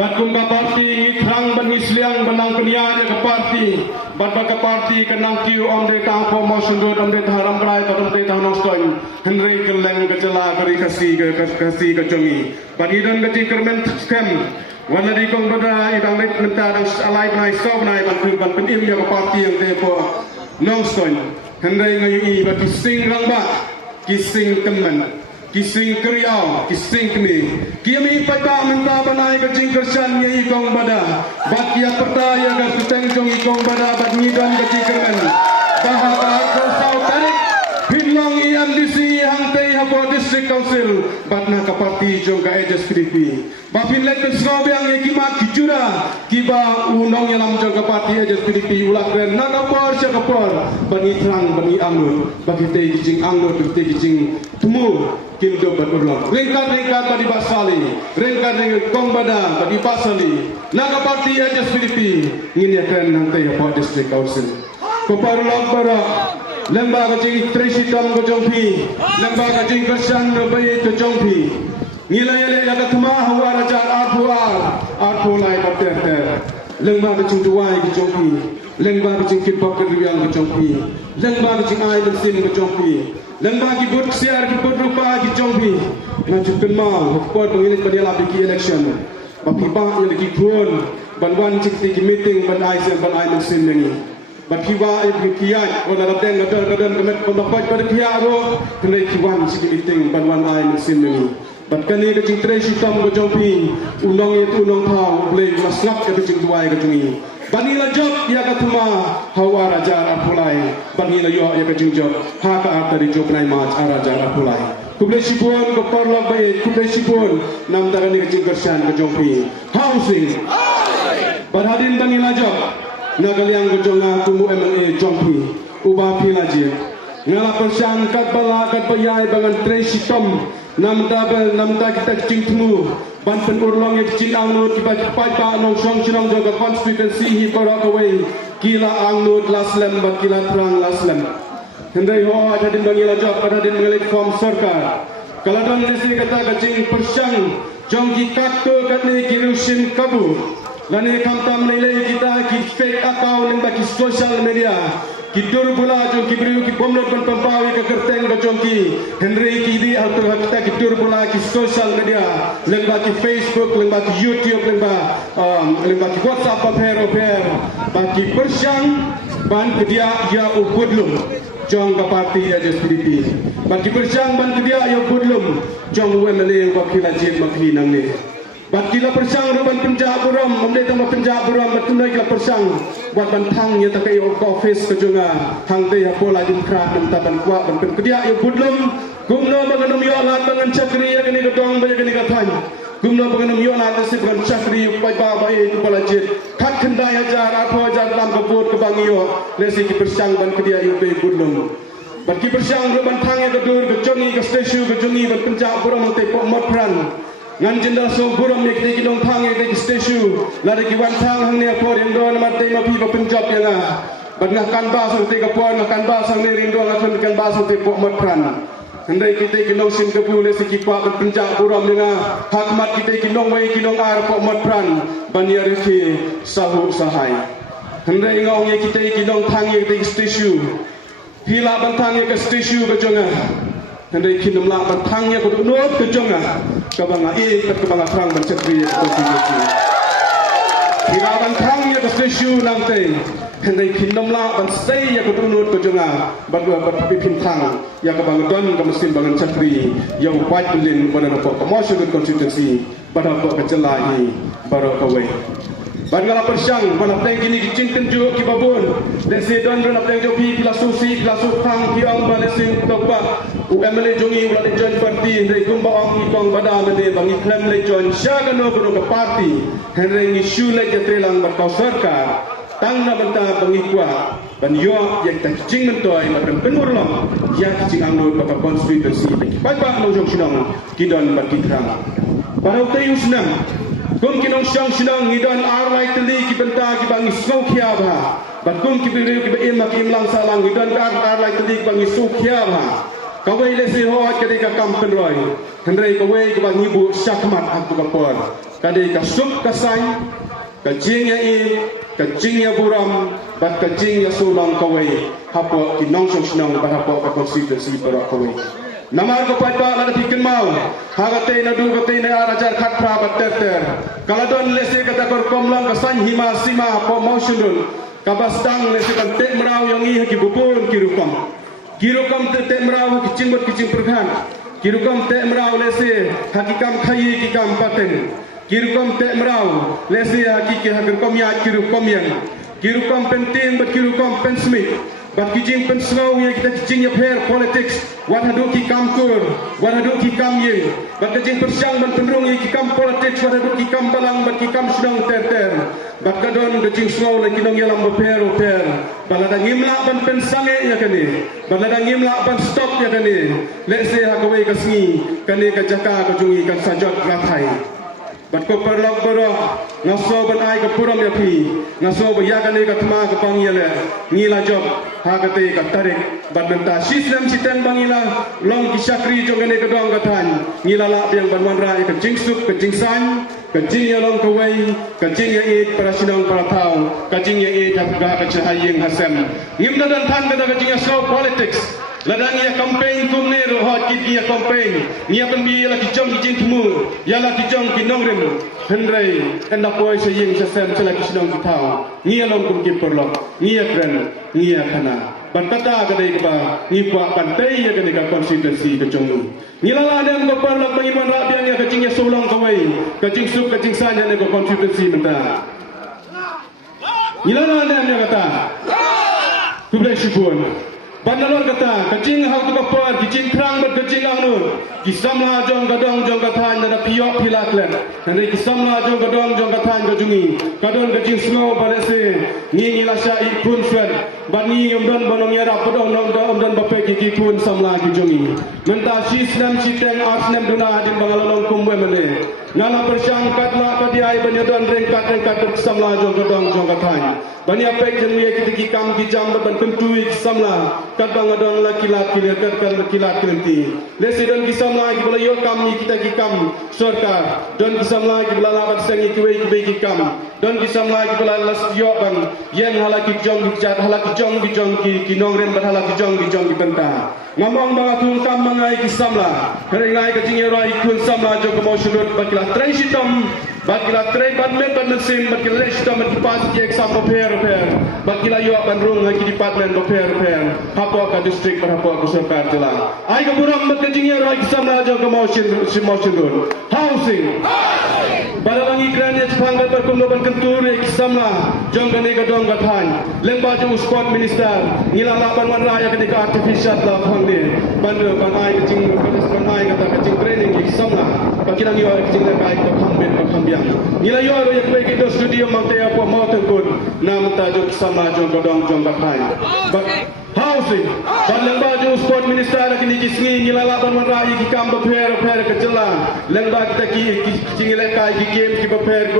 Batkung ka parti ngitrang benisliang benang kenian ke parti. Bat ka parti kenang kiu om de tang promotion do om de haram rai om de tang noston. Henry keleng kecela kari kasi ke jongi. Bat idan kecil kermen scam. Wana di kong bada idang let menta dang alai nai sob nai ban penim ya ke parti yang de po noston. Henry ngayi bat kising rangba kising teman. Kising kriau, kising kini. Kimi pada menta banai kecing kersan ye ikong bada. Bat kia pertaya ke kuteng jong ikong bada bat ngidan kecing kermen. Bahak kau tarik hinlang IMDC hang tei hapo district council bat na ka parti jong ka HSPDP. Bapin lek srobiang ye kima kijura kiba unong yalam jong ka parti HSPDP ulak ren na por cha ka por bani trang bani angut bagi tei kijing angut tei kijing tumu kindo berulung. Ringkat bagi basali, ringkat kong bada bagi basali. Naga parti HSPDP ingin yakan nanti apa district council. Keparulong berak, lembaga cing tresitam ke jongpi, lembaga cing kersan bayi ke jongpi. Ngilai yakat mah warajan arpu lai berter. Lembaga cing tuai ke jongpi, lembaga cing kipok kerjaan ke jongpi, lembaga cing air bersin ke jongpi. Lembaga bud siar ki bud rupa ki jongbi ngaju kenmal pot pengilik penila biki election bapi ba yang ki kuon banwan cik ki meeting ban aisen ban ai mesin ni bapi ba ki kiai ona rabden gadan kemet pendapat pada pihak ro kenai ki wan cik meeting banwan ai mesin ni bat kani ke cik tresi tam ke jongbi unong itu unong thau boleh masnap ke cik tuai ke jungi Banila job ya katuma hawa raja apulai banila yo ya kejingjok haka dari job nai mach araja apulai kuble sibon ko parla bae kuble sibon nam dagani kejingkersan ke jompi housing barhadin banila job nagaliang ke jonga tumu MLA jompi uba pilaje ngala persan kat bala kat payai bangan tresi tom nam da kita kejingtmu ban pen urlong ye chin angnut ki bat pai pa nong song chirong jong ka constituency hi parak away kila angnut laslem bat kila terang laslem hendai ho ada din bangila job ada din ngelik form sarkar kaladon desi kata kacing persang jong ki kakto katne kirusin kabu lani kamtam nilai kita ki fake account limba ki social media kidur pula jong kibriu ki pomnot ban pampawi ke kerteng ke jongki Henry ki di alter kita kidur pula ki social media lemba ki Facebook lemba ki YouTube lemba ki WhatsApp per bagi persang ban kedia ya ubudlum jong ka parti HSPDP bagi persang ban kedia ya ubudlum jong UMLA wakil ajib makhi nang ni Bakila persang ruban penjak buram, amde tama penjak buram bertunai kila persang buat bantang ya takai office kejunga hang teh pola dimkrat nam taban kuat ban kedia ya budlum gumno banganum yo alat bangan cakri ya kini gedong banyak kini katan gumno banganum yo alat nasib bangan cakri pai ba bai kepala jit kat kendai ajar apa ajar dalam kebut kebangiyo lesi ki persang ban kedia ya budlum bagi persang ruban tang ya kedur kejongi ke stasiun kejungi ban penjak buram teh pok matran ngan jenda so buram nek de kidong thang ek de station la de kiwan thang hang ne por indo na mat te ma pi ba penjab ya nga ban nga kan ba sang te ka por nga kan ba sang ne rindo nga kan ba sang te pok mat pran handai kite kinong sin ka pule si kipa ban penjab buram ya nga hak mat kite kinong wai kinong ar pok mat pran ban ya refi sahu sahai handai ngong ye kite kinong thang ek de station pila ban thang ek station ka jonga handai kinong la ban thang ye ko no ka jonga kabanga kabanga frang ban cakri konstitusi kiraban thang ya stasiun nangte hendai kindomla ban sei ya kudunut kujunga ban pipin thang ya kabanga don ka mesin bangan cakri ya upai pelin pada ko promotion konstitusi pada ko kecelahi baru kawe ban ngala persang ban apeng kini kicingten ju ki babun lesi don don apeng jo pi filasusi filasufang ki ang ban lesi topa UMLA jongi ulah join parti hendai kumba ong ikong bada mede bangi klem le join syaga no bro ke parti hendai ngisu le jetrelang berkau sarkar tang na banta bangi kwa ban yo yang tak cing mentoi makan penurlong ya cing angno baka konstitusi pai ba no jong sinong kidon ban kitrang barau tei usnam kum kinong syang sinong ngidon arlai teli ki benta ki bangi sokhia ba ban kum ki biru ki be mak imlang salang ngidon ka arlai teli bangi sokhia ba kawai lesi hoat kadika kampen roy hendrai kawai ke bang ibu syakmat aku kapor kadika sup kasai kajing ya i kajing ya buram bat kajing ya sulang kawai hapo kinong senang bat hapo ka konstitusi para kawai namar ko pai pa la pikin mau hagate na du gate na arajar khat pra bat ter kaladon lesi kata kor komlang kasan hima sima po motionul kabastang lesi kan te merau yang i ki bubun kirukam te merau kicing perkan kirukam te merau lesi hakikam khayi kikam paten kirukam te merau lesi hakiki hakim ya kirukom yang kirukam penting bat kirukam pensmith bat kijing pensnau yang kita kijing ya fair politics wat hadu ki kamkur wat hadu ki kamye bat kijing persyang ban penrung ki kam politics wat hadu ki kam balang bat ki kam sedang ter bat kadon kijing snau la kinong yalam beper balada ngimla ban pensange ya kani balada ngimla ban stop ya kani lese hakawai kasni kani ka jaka ka jungi kan sajot rathai bat ko perlok boro ngaso ban ai ka puram ya pi ngaso ba ya kani ka thma ka pangyele ngila job hagate ka tarik bat menta sislam siten bangila long ki sakri jongane ka dong ka than ngila la biang ban wan rai ka jingsuk ka jingsan ka jing ya long kawai ka jing ya it para sinong para tau ka jing ya it ka chahayeng hasem ngimna dan than ka jing ya slow politics ladang ya campaign kumne ro hot ki ya campaign nia pen bi la ki jong ki jing tumu ya la ki jong ki nongrem hendrai enda poi se ying se sem se la ki sinong ki tau nia long kum ki perlo nia kren nia kana ban kata ka dei ka ni pa pan tei ya ka constituency ka jong ni la la dem ko perlo pa iman ra biang ya ka jing ya solong ka wai ka jing sup ka jing sa ya ne ko constituency menta ni la la dem ya kata tu ble shubun Bandalor kata, kacing hau tu kapor, kacing kerang berkacing angnur, kisamla jong gadong jong kathan nada piok pilaklen, nanti kisamla jong gadong jong kathan kajungi, kadon kacing snow balese, ngi lasya ikun fred, bani umdan banong yara podong umdan bape kiki kun samla kajungi, menta sisnem siteng arsnem duna adin bangalalong kumwe mene, ngala persyang katla kadiai banyadon rengkat samla jong gadong jong kathan, bani apek jenui kitiki kam kijam ban kentui samla. Kadang adon laki-laki kadang laki-laki nanti. Lesi don kisam lagi bila yo kami kita kikam surga. Don kisam lagi bila lawan sengi kiwe kikam. Don kisam lagi bila las yo ban yang halaki jong kijat halaki jong ki nongrem ban halaki jong ki benta. Ngomong bangat tun kam mangai kisam la. Keringai kecing ero ikun samla jong kemotion dot bakilah tren sitom. Bakilah tren badminton mesin bakilah sitom pas ki exam paper bakilah yo ban rung lagi department paper hapo ka district para hapo ka sarkar jela ai ka buram bakajing ya rai samla jo ka motion dun housing balawangi krane chpanga par kumloban kentur ek samla jong gane ka dong gathan lengba jo sport minister ngila la ban wan raya ka artificial la phangde ban ai ka jing ban ai ka jing training ek samla bakila ni oi jing la kai ka khambiang ngila yo ro yak ke do studio mangte apa mau tengkun nam ta jo samla jong ka dong jong gathan housing ban baju sport minister lagi ni kisngi ngilala ban rai ki kam bapher ke jela lengba kita ki cingile kai ki game ki bapher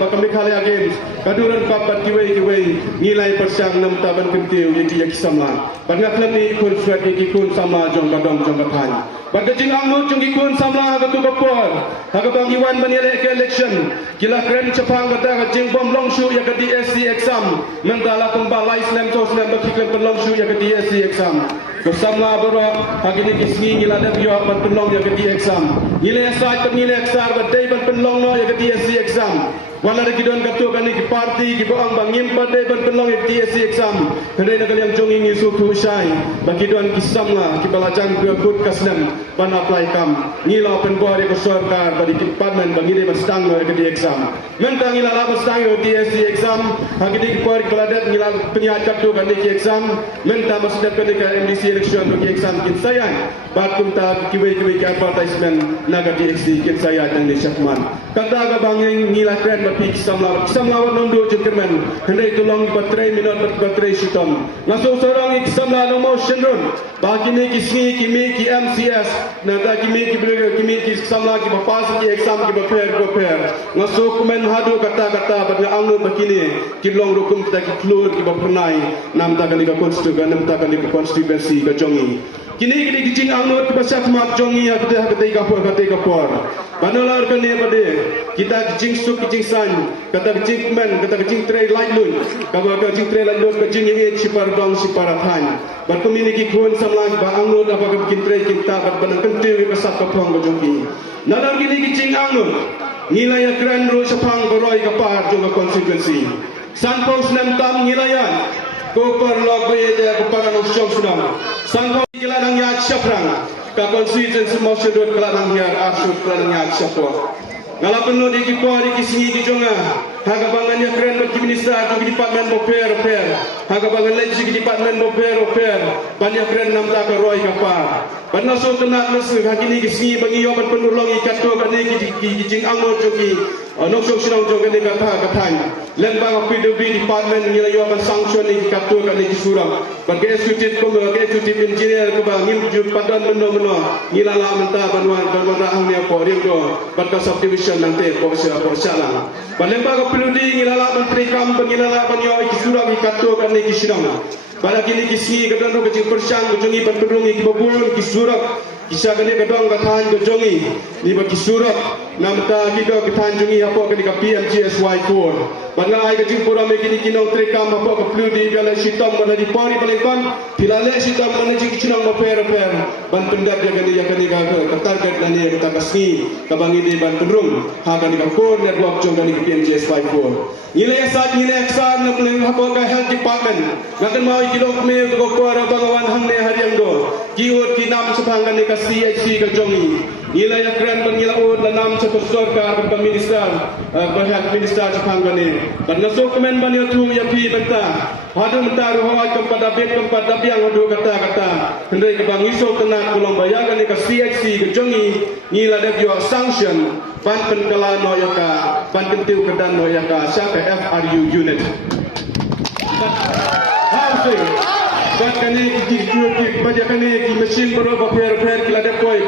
ba kami khala games kaduran papat ki wei ngilai persyang nam taban kentiu yaki samla ban ngaklan ni kun swat ki kun sama jong gadong jong gathan ban kajing angnu jong ki kun samla ga tu bapor ha bang iwan ban election kila kren chapang kata kajing bom long shu ya ka DSC exam mentala kembala islam to islam ba kiklan long shu ya DSC exam. Bersamla boro hagini kisngi ngila da biyo ban penlong ya ke exam. Ngila sa ta ngila eksar ba dai ban penlong no ya ke DSC exam. Wala lagi don katu kan ki parti ki boang bangim pa dai ban penlong ya DSC exam. Kendai nak yang jongi ngi su tu syai. Bagi don kisamla ki balajan ke good kasnem ban apply kam. Ngila pen bor ya ke sarkar bagi department bagi dai stang no ya ke exam. Mentang ngila la stang ya DSC exam hagini ki por keladat ngila penyacat tu kan ki exam. Menta masuk ke MDC election bagi exam kin saya bakum ta kiwe advertisement naga DXC kin saya dan Syakman kata ga bangeng ngila kren bapi samla nondo jengkermen hendai tulong batrai minot batrai sitom ngaso sorong samla no motion run bagi ni kisni kimi ki MCS nada kimi ki samla ki bapas ki exam ki baper ngaso komen hadu kata batnya angno bakini ki long rukum kita ki klur ki bapernai nam ta kali ka konstitusi nam ta kali konstitusi kejongi Kini kijing angnut kebasak mat jongi hak kate kapor. Banalar kene bade kita kijing suk kijing san kata kijing men kata kijing tray light lun kawa kijing tray light lun kijing ye sipar dong sipar athan. Ban community kun samlang ba angnut apa kijing tray kita bat banang kentiu kebasak kapong jongi. Nalar kini kijing angnut ngilaya grand ro sapang goroi kapar jonga konstituensi. San pos nam tam ngilayan ko perlog baye ja kepada nosyong sunam. Sangko kilanang ya syafrang ka konstituensi mosyudut kilanang ya asut kilanang ya syafwa. Ngala penuh di kipo di kisingi di jonga. Haga bangan ya keren bagi minister di departmen boper. Haga bangan lagi di departmen boper. Banyak keren nam tak roy kapar. Banyak so tenat mesu hakini kisingi bagi yoban penulungi kato kane kijing angno jogi. Noksong sinang jogi ne kata. Lembang PWD departmen nila yoban sanction ni kato kane kisurang. Bagi eksekutif engineer ko ba ngil ju padan meno ngila la menta banwan rahang ni apa rio badka subdivision nanti ko salah. Balembaga peludi ngilala menteri kam ngilala banyo ikisura ikato kan ikisirang. Pada kini kisi kadang kecil persang kejongi berperungi kibabul kisurak kisah kini kadang katahan kejongi ni berkisurak namta kita katahan jongi apa kini ke PMGSY4. Bangga ai kecil pura mekini kinong trekam apa ke peludi biala sitam mana di pari balengkan pilale sitam mana jiki cinang maper ban pendat dia kini ke target nani kita kasih kabangi di ban pendrung ha kini ke core network jong kini ke PMGSY4. Nilai eksan nak meleng apa ke health department ngakan mau kilok me ko kuara bangawan hamne hariang do kiwot kinam sepanggan ni ka CIC ka jongi nilai akran bangilaud la nam sa sorkar ka minister health minister sepanggan ni ban nasok men ban tu ya pi benta hadu mentar hoai kepada biang hadu kata hendai ke bangiso tenat kulong bayagan ni ka CIC ka jongi nilai dak yo sanction ban penkala noyaka ban kentiu kedan noyaka siapa FRU unit. Baik kini kita baca kini mesin berapa per kila depoi